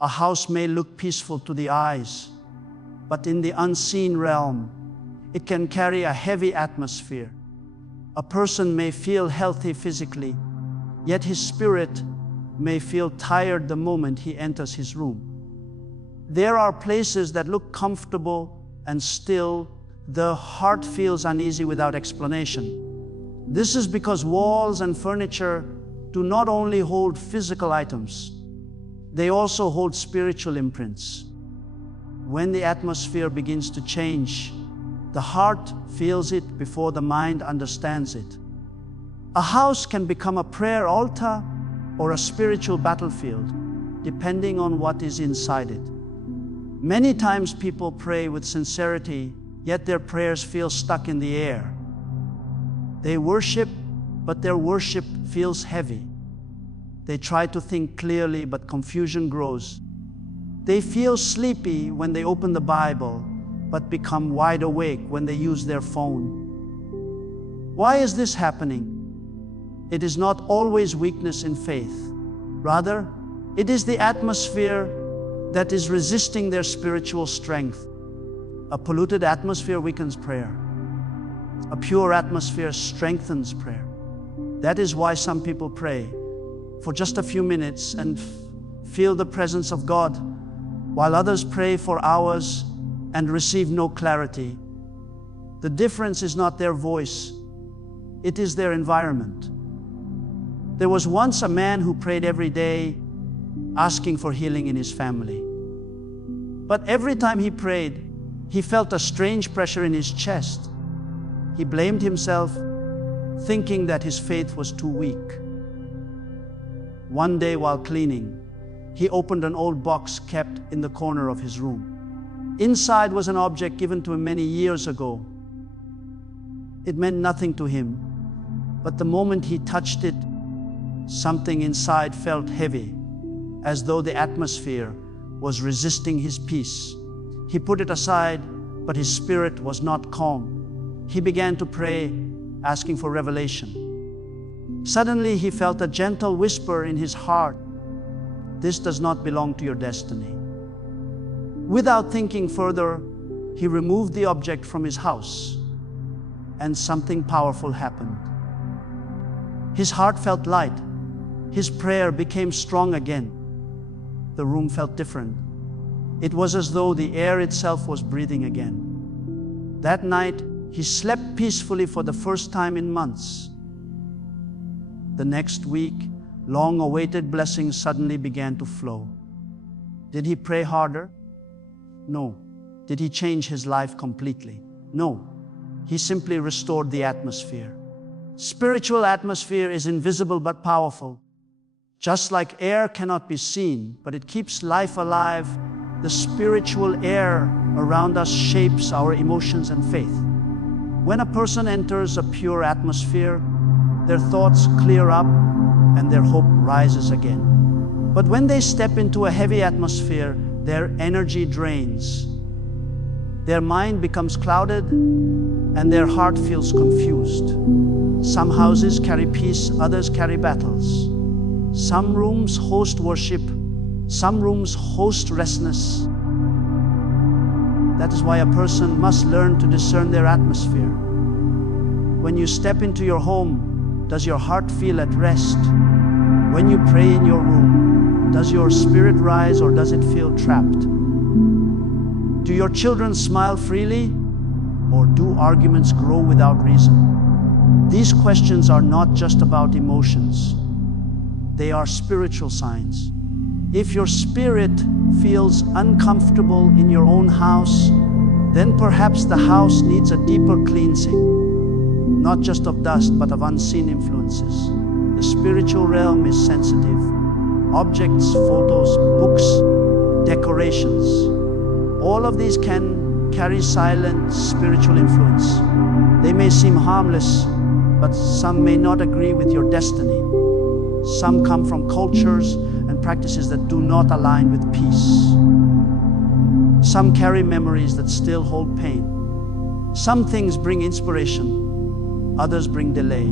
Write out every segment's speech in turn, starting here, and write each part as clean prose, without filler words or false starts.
A house may look peaceful to the eyes, but in the unseen realm, it can carry a heavy atmosphere. A person may feel healthy physically, yet his spirit may feel tired the moment he enters his room. There are places that look comfortable and still the heart feels uneasy without explanation. This is because walls and furniture do not only hold physical items, they also hold spiritual imprints. When the atmosphere begins to change, the heart feels it before the mind understands it. A house can become a prayer altar or a spiritual battlefield, depending on what is inside it. Many times people pray with sincerity, yet their prayers feel stuck in the air. They worship, but their worship feels heavy. They try to think clearly, but confusion grows. They feel sleepy when they open the Bible, but become wide awake when they use their phone. Why is this happening? It is not always weakness in faith. Rather, it is the atmosphere that is resisting their spiritual strength. A polluted atmosphere weakens prayer. A pure atmosphere strengthens prayer. That is why some people pray for just a few minutes and feel the presence of God, while others pray for hours and receive no clarity. The difference is not their voice, it is their environment. There was once a man who prayed every day, asking for healing in his family. But every time he prayed, he felt a strange pressure in his chest. He blamed himself, thinking that his faith was too weak. One day while cleaning, he opened an old box kept in the corner of his room. Inside was an object given to him many years ago. It meant nothing to him, but the moment he touched it, something inside felt heavy, as though the atmosphere was resisting his peace. He put it aside, but his spirit was not calm. He began to pray, asking for revelation. Suddenly, he felt a gentle whisper in his heart, "This does not belong to your destiny." Without thinking further, he removed the object from his house, and something powerful happened. His heart felt light. His prayer became strong again. The room felt different. It was as though the air itself was breathing again. That night, he slept peacefully for the first time in months. The next week, long-awaited blessings suddenly began to flow. Did he pray harder? No. Did he change his life completely? No. He simply restored the atmosphere. Spiritual atmosphere is invisible but powerful. Just like air cannot be seen, but it keeps life alive, the spiritual air around us shapes our emotions and faith. When a person enters a pure atmosphere, their thoughts clear up and their hope rises again. But when they step into a heavy atmosphere, their energy drains. Their mind becomes clouded and their heart feels confused. Some houses carry peace, others carry battles. Some rooms host worship, some rooms host restlessness. That is why a person must learn to discern their atmosphere. When you step into your home, does your heart feel at rest? When you pray in your room, does your spirit rise or does it feel trapped? Do your children smile freely or do arguments grow without reason? These questions are not just about emotions. They are spiritual signs. If your spirit feels uncomfortable in your own house, then perhaps the house needs a deeper cleansing. Not just of dust, but of unseen influences. The spiritual realm is sensitive. Objects, photos, books, decorations, all of these can carry silent spiritual influence. They may seem harmless, but some may not agree with your destiny. Some come from cultures and practices that do not align with peace. Some carry memories that still hold pain. Some things bring inspiration, others bring delay.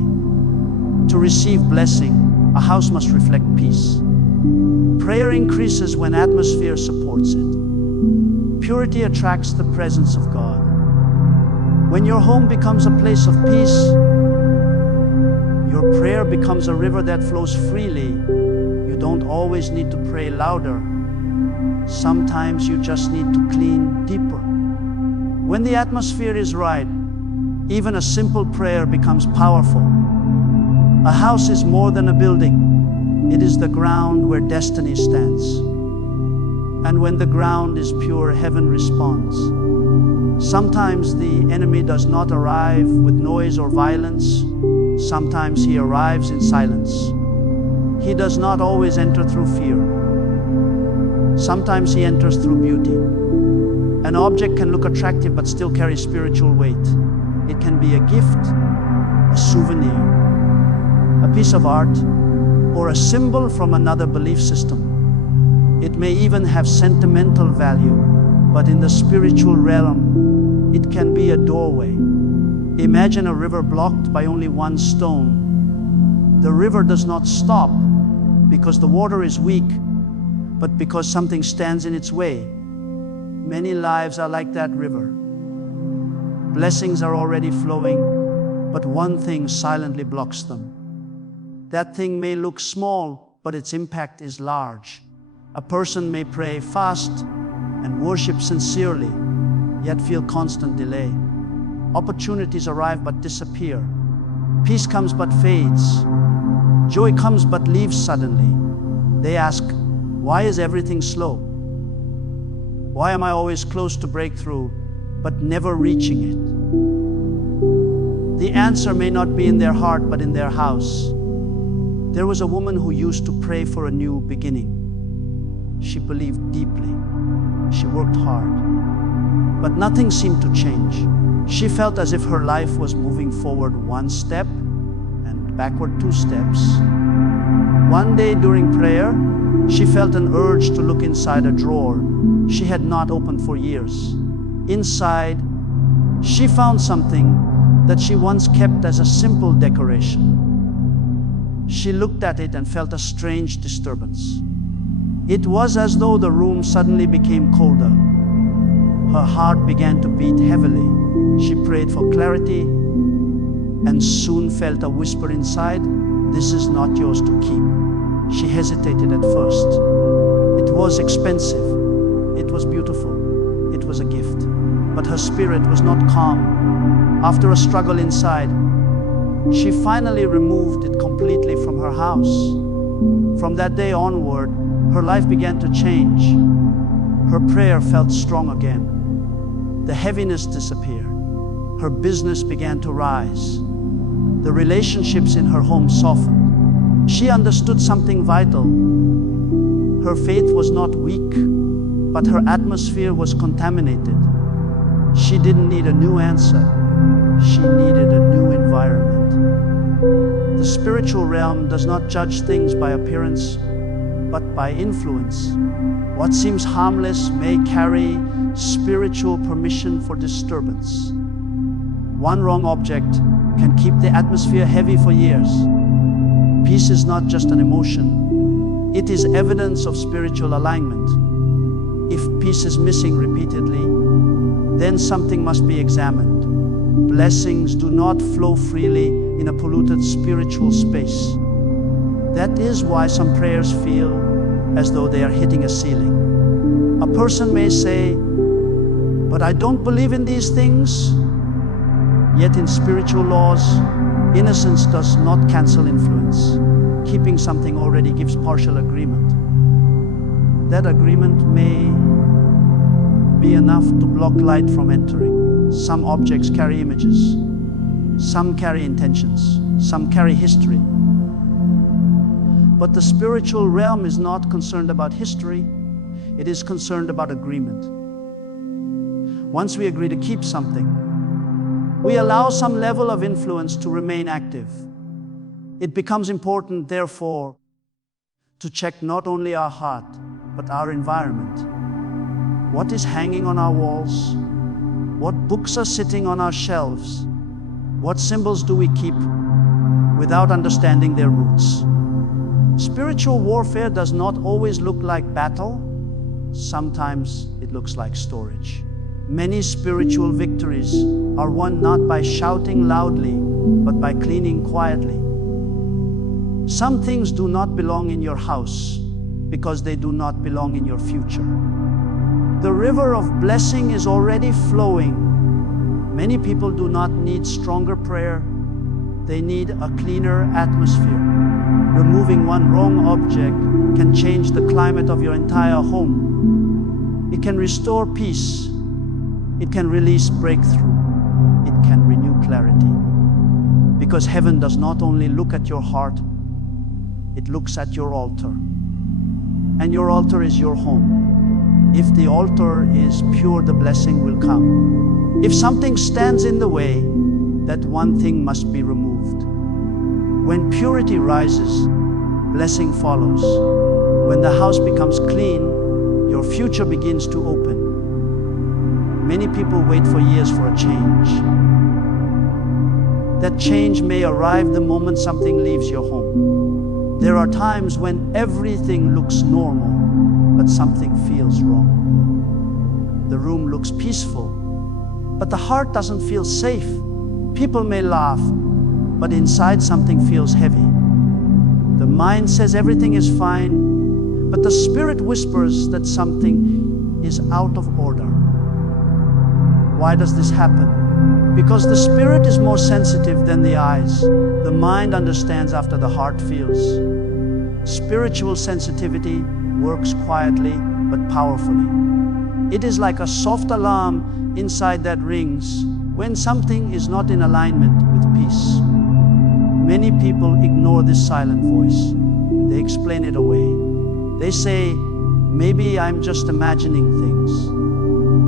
To receive blessing, a house must reflect peace. Prayer increases when atmosphere supports it. Purity attracts the presence of God. When your home becomes a place of peace, your prayer becomes a river that flows freely. You don't always need to pray louder. Sometimes you just need to clean deeper. When the atmosphere is right, even a simple prayer becomes powerful. A house is more than a building. It is the ground where destiny stands. And when the ground is pure, heaven responds. Sometimes the enemy does not arrive with noise or violence. Sometimes he arrives in silence. He does not always enter through fear. Sometimes he enters through beauty. An object can look attractive but still carry spiritual weight. It can be a gift, a souvenir, a piece of art, or a symbol from another belief system. It may even have sentimental value, but in the spiritual realm, it can be a doorway. Imagine a river blocked by only one stone. The river does not stop because the water is weak, but because something stands in its way. Many lives are like that river. Blessings are already flowing, but one thing silently blocks them. That thing may look small, but its impact is large. A person may pray, fast, and worship sincerely, yet feel constant delay. Opportunities arrive but disappear. Peace comes but fades. Joy comes but leaves suddenly. They ask, why is everything slow? Why am I always close to breakthrough, but never reaching it? The answer may not be in their heart, but in their house. There was a woman who used to pray for a new beginning. She believed deeply. She worked hard. But nothing seemed to change. She felt as if her life was moving forward one step and backward 2 steps. One day during prayer, she felt an urge to look inside a drawer she had not opened for years. Inside, she found something that she once kept as a simple decoration. She looked at it and felt a strange disturbance. It was as though the room suddenly became colder. Her heart began to beat heavily. She prayed for clarity and soon felt a whisper inside, "This is not yours to keep." She hesitated at first. It was expensive. It was beautiful. It was a gift. But her spirit was not calm. After a struggle inside, she finally removed it completely from her house. From that day onward, her life began to change. Her prayer felt strong again. The heaviness disappeared. Her business began to rise. The relationships in her home softened. She understood something vital. Her faith was not weak, but her atmosphere was contaminated. She didn't need a new answer. She needed a new environment. The spiritual realm does not judge things by appearance, but by influence. What seems harmless may carry spiritual permission for disturbance. One wrong object can keep the atmosphere heavy for years. Peace is not just an emotion. It is evidence of spiritual alignment. If peace is missing repeatedly, then something must be examined. Blessings do not flow freely in a polluted spiritual space. That is why some prayers feel as though they are hitting a ceiling. A person may say, "But I don't believe in these things." Yet in spiritual laws, innocence does not cancel influence. Keeping something already gives partial agreement. That agreement may be enough to block light from entering. Some objects carry images. Some carry intentions. Some carry history. But the spiritual realm is not concerned about history. It is concerned about agreement. Once we agree to keep something, we allow some level of influence to remain active. It becomes important, therefore, to check not only our heart, but our environment. What is hanging on our walls? What books are sitting on our shelves? What symbols do we keep without understanding their roots? Spiritual warfare does not always look like battle. Sometimes it looks like storage. Many spiritual victories are won not by shouting loudly, but by cleaning quietly. Some things do not belong in your house because they do not belong in your future. The river of blessing is already flowing. Many people do not need stronger prayer. They need a cleaner atmosphere. Removing one wrong object can change the climate of your entire home. It can restore peace. It can release breakthrough. It can renew clarity. Because heaven does not only look at your heart, it looks at your altar. And your altar is your home. If the altar is pure, the blessing will come. If something stands in the way, that one thing must be removed. When purity rises, blessing follows. When the house becomes clean, your future begins to open. Many people wait for years for a change. That change may arrive the moment something leaves your home. There are times when everything looks normal, but something feels wrong. The room looks peaceful, but the heart doesn't feel safe. People may laugh, but inside something feels heavy. The mind says everything is fine, but the spirit whispers that something is out of order. Why does this happen? Because the spirit is more sensitive than the eyes. The mind understands after the heart feels. Spiritual sensitivity works quietly but powerfully. It is like a soft alarm inside that rings when something is not in alignment with peace. Many people ignore this silent voice. They explain it away. They say, maybe I'm just imagining things.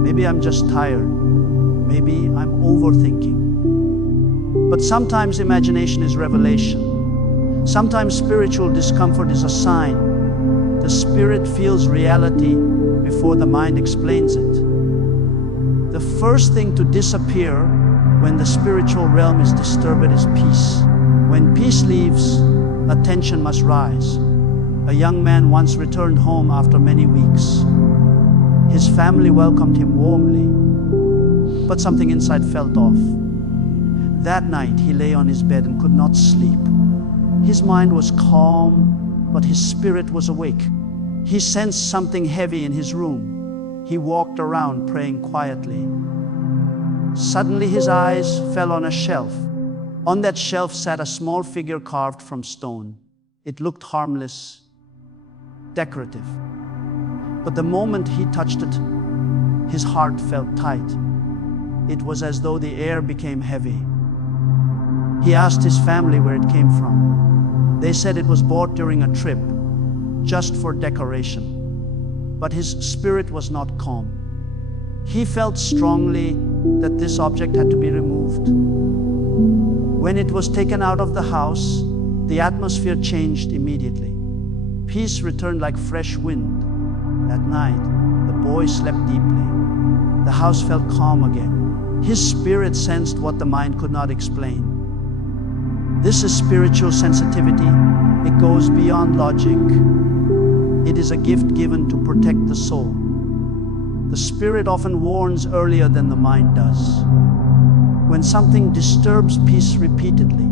Maybe I'm just tired. Maybe I'm overthinking. But sometimes imagination is revelation. Sometimes spiritual discomfort is a sign. The spirit feels reality before the mind explains it. The first thing to disappear when the spiritual realm is disturbed is peace. When peace leaves, attention must rise. A young man once returned home after many weeks. His family welcomed him warmly, but something inside felt off. That night, he lay on his bed and could not sleep. His mind was calm, but his spirit was awake. He sensed something heavy in his room. He walked around praying quietly. Suddenly, his eyes fell on a shelf. On that shelf sat a small figure carved from stone. It looked harmless, decorative. But the moment he touched it, his heart felt tight. It was as though the air became heavy. He asked his family where it came from. They said it was bought during a trip, just for decoration. But his spirit was not calm. He felt strongly that this object had to be removed. When it was taken out of the house, the atmosphere changed immediately. Peace returned like fresh wind. That night, the boy slept deeply. The house felt calm again. His spirit sensed what the mind could not explain. This is spiritual sensitivity. It goes beyond logic. It is a gift given to protect the soul. The spirit often warns earlier than the mind does. When something disturbs peace repeatedly,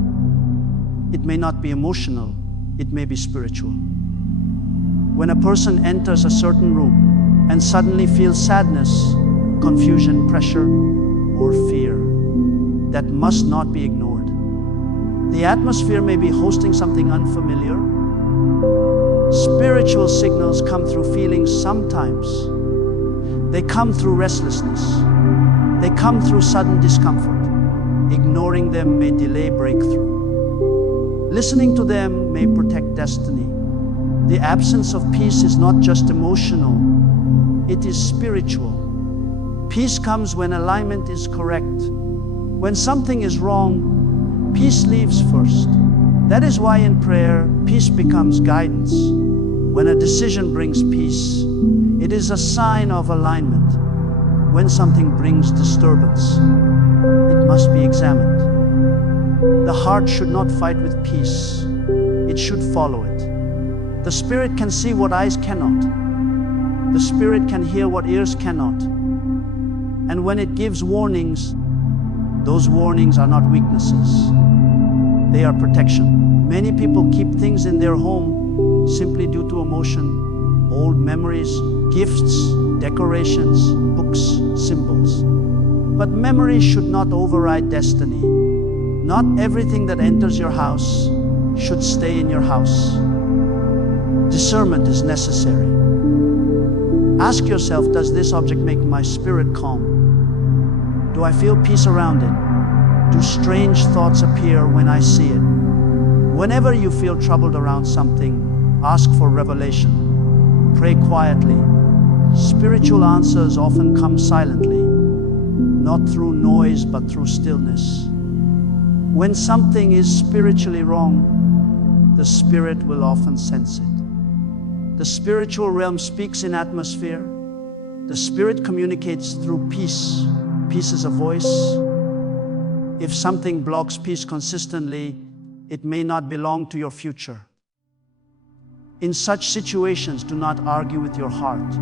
it may not be emotional, it may be spiritual. When a person enters a certain room and suddenly feels sadness, confusion, pressure, or fear, that must not be ignored. The atmosphere may be hosting something unfamiliar. Spiritual signals come through feelings sometimes. They come through restlessness. They come through sudden discomfort. Ignoring them may delay breakthrough. Listening to them may protect destiny. The absence of peace is not just emotional, it is spiritual. Peace comes when alignment is correct. When something is wrong, peace leaves first. That is why in prayer, peace becomes guidance. When a decision brings peace, it is a sign of alignment. When something brings disturbance, it must be examined. The heart should not fight with peace. It should follow it. The Spirit can see what eyes cannot. The Spirit can hear what ears cannot. And when it gives warnings, those warnings are not weaknesses. They are protection. Many people keep things in their home simply due to emotion, old memories, gifts, decorations, books, symbols. But memory should not override destiny. Not everything that enters your house should stay in your house. Discernment is necessary. Ask yourself, does this object make my spirit calm? Do I feel peace around it? Do strange thoughts appear when I see it? Whenever you feel troubled around something, ask for revelation. Pray quietly. Spiritual answers often come silently, not through noise but through stillness. When something is spiritually wrong, the Spirit will often sense it. The spiritual realm speaks in atmosphere. The Spirit communicates through peace. Peace is a voice. If something blocks peace consistently, it may not belong to your future. In such situations, do not argue with your heart.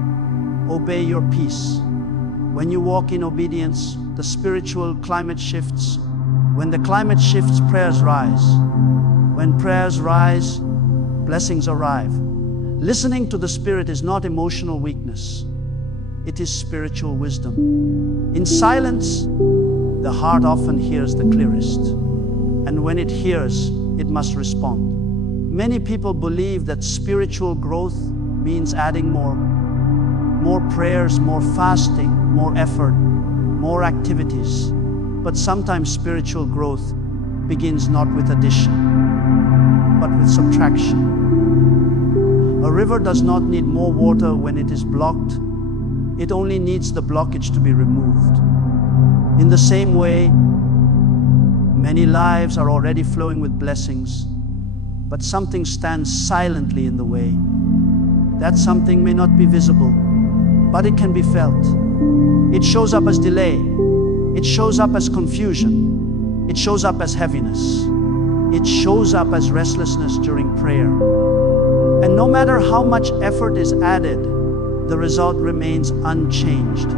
Obey your peace. When you walk in obedience, the spiritual climate shifts. When the climate shifts, prayers rise. When prayers rise, blessings arrive. Listening to the Spirit is not emotional weakness. It is spiritual wisdom. In silence, the heart often hears the clearest. And when it hears, it must respond. Many people believe that spiritual growth means adding more prayers, more fasting, more effort, more activities. But sometimes spiritual growth begins not with addition, but with subtraction. A river does not need more water when it is blocked. It only needs the blockage to be removed. In the same way, many lives are already flowing with blessings, but something stands silently in the way. That something may not be visible, but it can be felt. It shows up as delay. It shows up as confusion. It shows up as heaviness. It shows up as restlessness during prayer. And no matter how much effort is added, the result remains unchanged.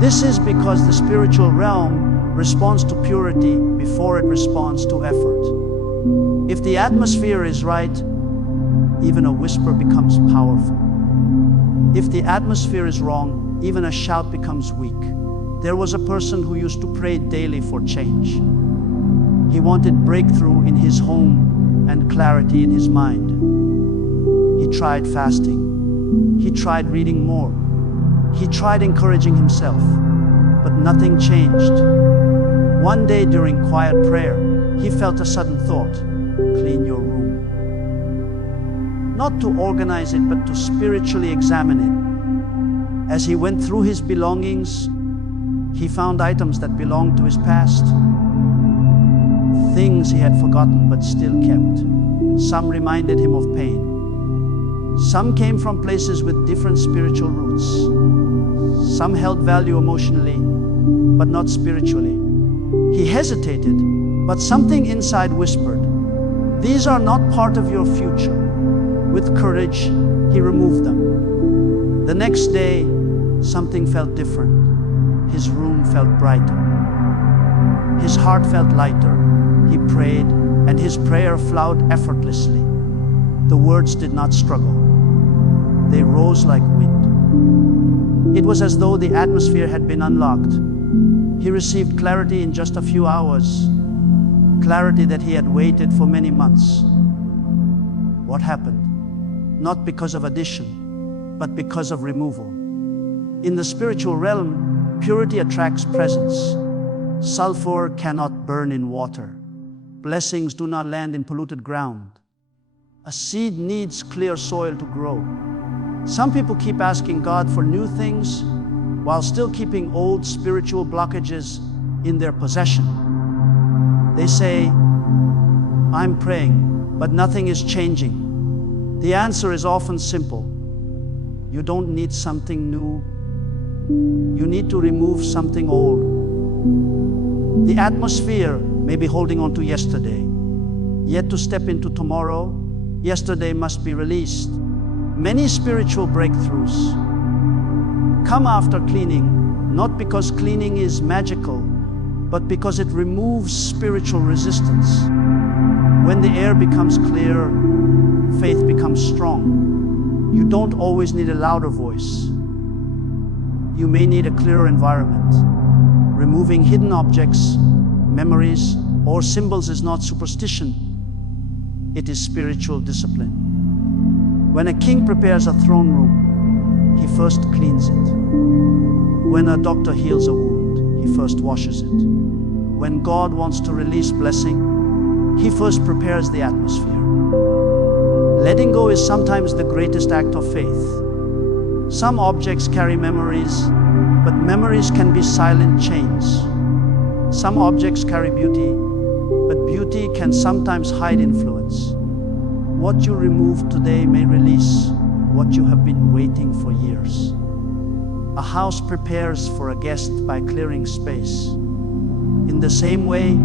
This is because the spiritual realm responds to purity before it responds to effort. If the atmosphere is right, even a whisper becomes powerful. If the atmosphere is wrong, even a shout becomes weak. There was a person who used to pray daily for change. He wanted breakthrough in his home and clarity in his mind. He tried fasting. He tried reading more. He tried encouraging himself, but nothing changed. One day during quiet prayer, he felt a sudden thought: clean your room. Not to organize it, but to spiritually examine it. As he went through his belongings, he found items that belonged to his past. Things he had forgotten but still kept. Some reminded him of pain. Some came from places with different spiritual roots. Some held value emotionally, but not spiritually. He hesitated, but something inside whispered, "These are not part of your future." With courage, he removed them. The next day, something felt different. His room felt brighter. His heart felt lighter. He prayed, and his prayer flowed effortlessly. The words did not struggle. They rose like wind. It was as though the atmosphere had been unlocked. He received clarity in just a few hours, clarity that he had waited for many months. What happened? Not because of addition, but because of removal. In the spiritual realm, purity attracts presence. Sulfur cannot burn in water. Blessings do not land in polluted ground. A seed needs clear soil to grow. Some people keep asking God for new things while still keeping old spiritual blockages in their possession. They say, "I'm praying, but nothing is changing." The answer is often simple. You don't need something new. You need to remove something old. The atmosphere may be holding on to yesterday, yet to step into tomorrow, yesterday must be released. Many spiritual breakthroughs come after cleaning, not because cleaning is magical, but because it removes spiritual resistance. When the air becomes clear, faith becomes strong. You don't always need a louder voice. You may need a clearer environment. Removing hidden objects, memories, or symbols is not superstition. It is spiritual discipline. When a king prepares a throne room, he first cleans it. When a doctor heals a wound, he first washes it. When God wants to release blessing, he first prepares the atmosphere. Letting go is sometimes the greatest act of faith. Some objects carry memories, but memories can be silent chains. Some objects carry beauty, but beauty can sometimes hide influence. What you remove today may release what you have been waiting for years. A house prepares for a guest by clearing space. In the same way,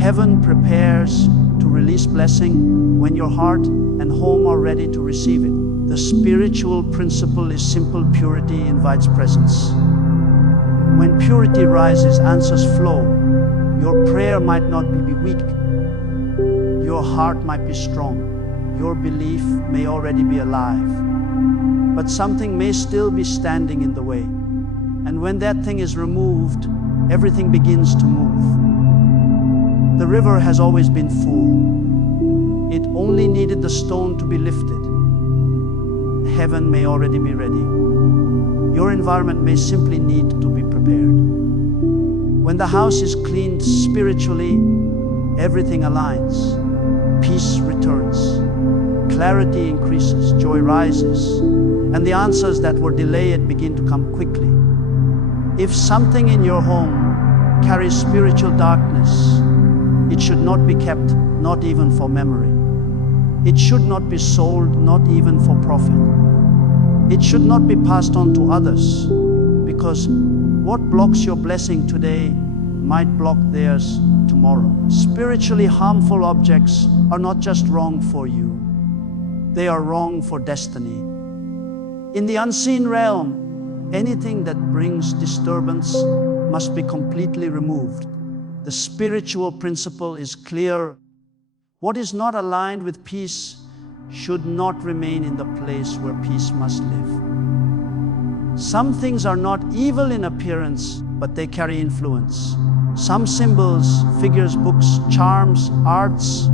heaven prepares to release blessing when your heart and home are ready to receive it. The spiritual principle is simple: purity invites presence. When purity rises, answers flow. Your prayer might not be weak. Your heart might be strong. Your belief may already be alive. But something may still be standing in the way. And when that thing is removed, everything begins to move. The river has always been full. It only needed the stone to be lifted. Heaven may already be ready. Your environment may simply need to be prepared. When the house is cleaned spiritually, everything aligns. Peace returns. Clarity increases. Joy rises. And the answers that were delayed begin to come quickly. If something in your home carries spiritual darkness, it should not be kept, not even for memory. It should not be sold, not even for profit. It should not be passed on to others, because what blocks your blessing today might block theirs tomorrow. Spiritually harmful objects are not just wrong for you, they are wrong for destiny. In the unseen realm, anything that brings disturbance must be completely removed. The spiritual principle is clear. What is not aligned with peace should not remain in the place where peace must live. Some things are not evil in appearance, but they carry influence. Some symbols, figures, books, charms, arts,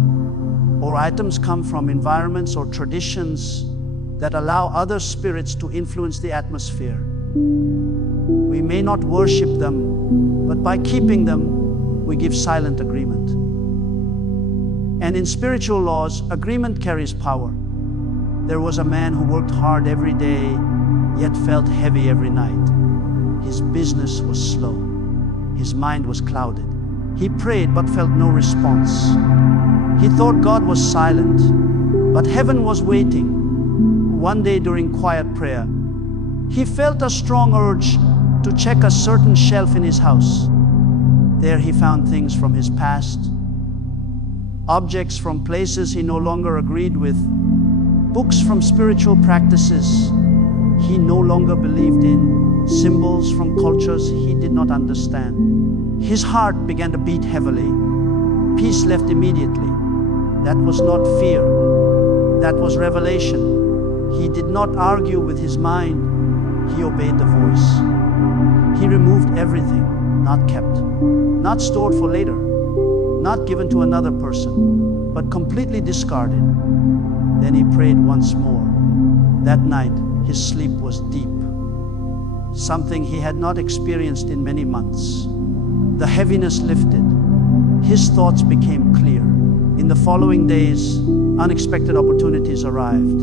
or items come from environments or traditions that allow other spirits to influence the atmosphere. We may not worship them, but by keeping them, we give silent agreement. And in spiritual laws, agreement carries power. There was a man who worked hard every day, yet felt heavy every night. His business was slow. His mind was clouded. He prayed but felt no response. He thought God was silent, but heaven was waiting. One day during quiet prayer, he felt a strong urge to check a certain shelf in his house. There he found things from his past, objects from places he no longer agreed with, books from spiritual practices he no longer believed in, symbols from cultures he did not understand. His heart began to beat heavily. Peace left immediately. That was not fear. That was revelation. He did not argue with his mind. He obeyed the voice. He removed everything, not kept, not stored for later, not given to another person, but completely discarded. Then he prayed once more. That night, his sleep was deep, something he had not experienced in many months. The heaviness lifted. His thoughts became clear. In the following days, unexpected opportunities arrived.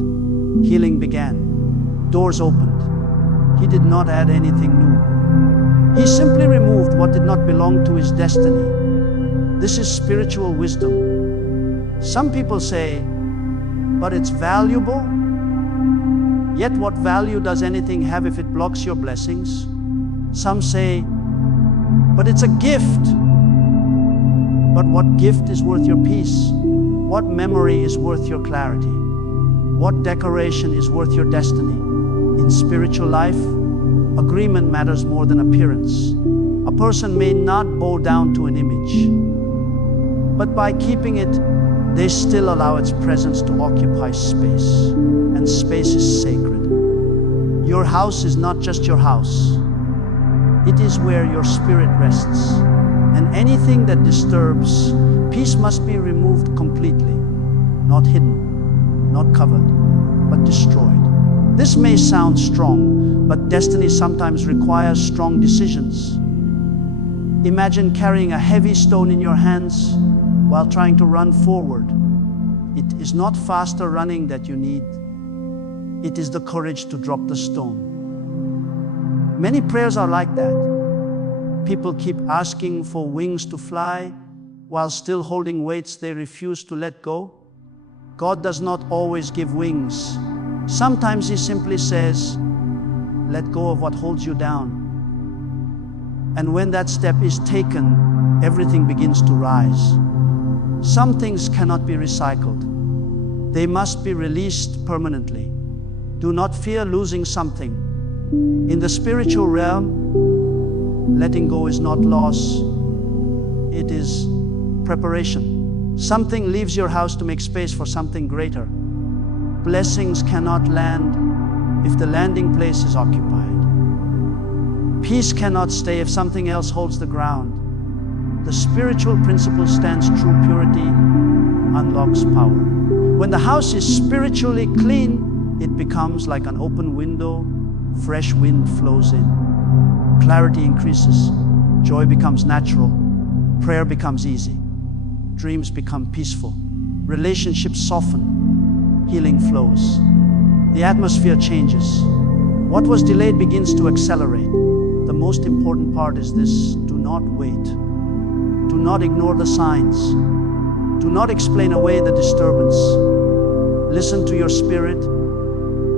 Healing began. Doors opened. He did not add anything new. He simply removed what did not belong to his destiny. This is spiritual wisdom. Some people say, but it's valuable. Yet what value does anything have if it blocks your blessings? Some say, but it's a gift. But what gift is worth your peace? What memory is worth your clarity? What decoration is worth your destiny? In spiritual life, agreement matters more than appearance. A person may not bow down to an image, but by keeping it, they still allow its presence to occupy space, and space is sacred. Your house is not just your house. It is where your spirit rests, and anything that disturbs, peace must be removed completely, not hidden, not covered, but destroyed. This may sound strong, but destiny sometimes requires strong decisions. Imagine carrying a heavy stone in your hands while trying to run forward. It is not faster running that you need. It is the courage to drop the stone. Many prayers are like that. People keep asking for wings to fly while still holding weights they refuse to let go. God does not always give wings. Sometimes He simply says, let go of what holds you down. And when that step is taken, everything begins to rise. Some things cannot be recycled. They must be released permanently. Do not fear losing something. In the spiritual realm, letting go is not loss. It is preparation. Something leaves your house to make space for something greater. Blessings cannot land if the landing place is occupied. Peace cannot stay if something else holds the ground. The spiritual principle stands true. Purity unlocks power. When the house is spiritually clean, it becomes like an open window. Fresh wind flows in. Clarity increases. Joy becomes natural. Prayer becomes easy. Dreams become peaceful. Relationships soften. Healing flows. The atmosphere changes. What was delayed begins to accelerate. The most important part is this: do not wait. Do not ignore the signs. Do not explain away the disturbance. Listen to your spirit.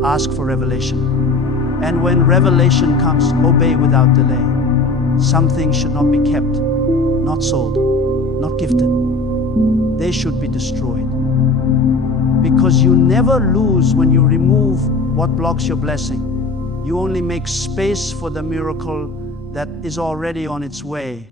Ask for revelation. And when revelation comes, obey without delay. Some things should not be kept, not sold, not gifted. They should be destroyed. Because you never lose when you remove what blocks your blessing. You only make space for the miracle that is already on its way.